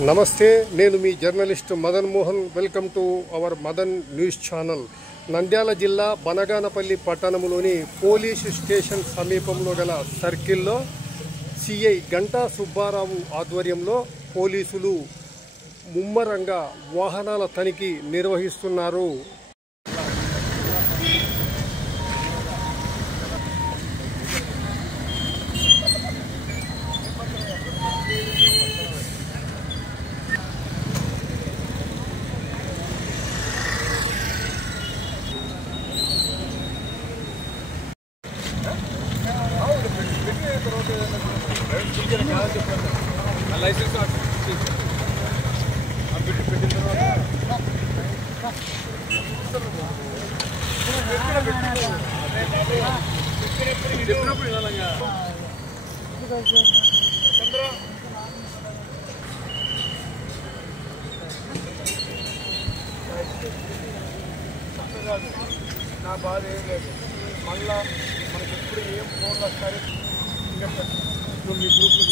నమస్తే, నేను మీ journalist Madan Mohan. Welcome to our Madan news channel. Nandyala జిల్లా బనగానపల్లి పట్టణంలోని పోలీసు స్టేషన్ సమీపంలో గల సర్కిల్లో సిఐ గంటా సుబ్బారావు ఆధ్వర్యంలో పోలీసులు ముమ్మరంగా వాహనాల తనిఖీ నిర్వహిస్తున్నారు. లైసెన్స్ చెప్పినప్పుడు వినాలంగా నా బాధ ఏం లేదు. మళ్ళా మనకి ఎప్పుడు ఏం ఫోన్లు వస్తాయి ఇంకా మీ గ్రూప్లో